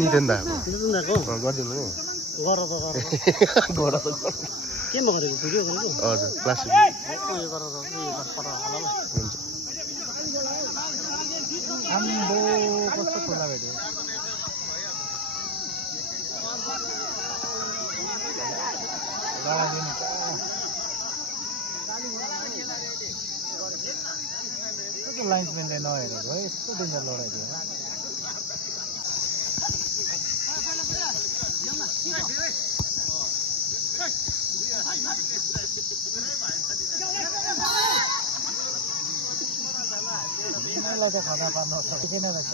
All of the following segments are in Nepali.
निदेन दाको गरिदिनु नि केमा गरेको भिडियो गरेको हजुर प्लास्टिक उयो गरेर उयो पर हाल हुन्छ आम्बो कस्तो खुला भेट्यो लाइन्सम्यानले नहेरेको है यस्तो डेन्जर लडाइदियो मलाई त खाना पार्नु देखेन रहेछ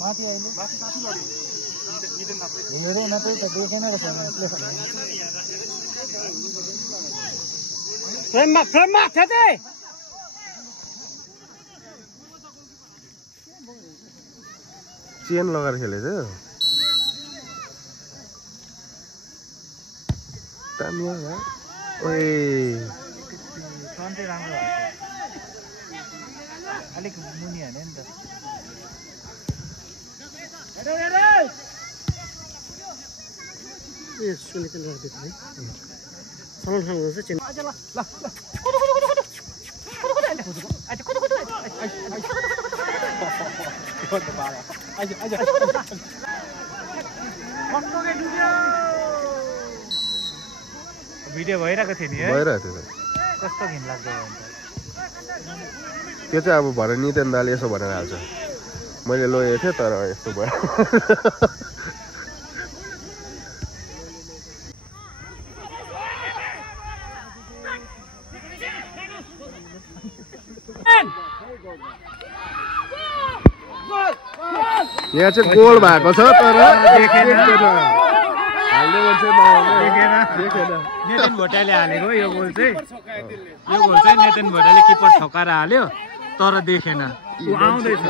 माथि अहिले हेरेन त्यही त देखेन रहेछ फ्रेममा खेचे चेन लगाएर खेलेछ तामिया ओए सन्चै राम्रो अलिक मुनि हाने नि त ए सुनिकन राख्दै छ है सलन खान गर्छ चेन भिडियो भइरहेको थियो नि है भइरहेको थियो कस्तो घिनलाग्दो भयो त्यो चाहिँ अब भरे नितेन दाले यसो भनेर हाल्छ मैले लगेको थिएँ तर यस्तो भयो यहाँ चाहिँ गोल भएको छ तर हाल्ने मान्छे देखेन नेतन भोटियाले हालेको यो गोल चाहिँ नेतन भोटियाले किपर ठोकाएर हाल्यो तर देखेन उ आउँदैछ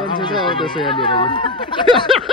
यहाँनिर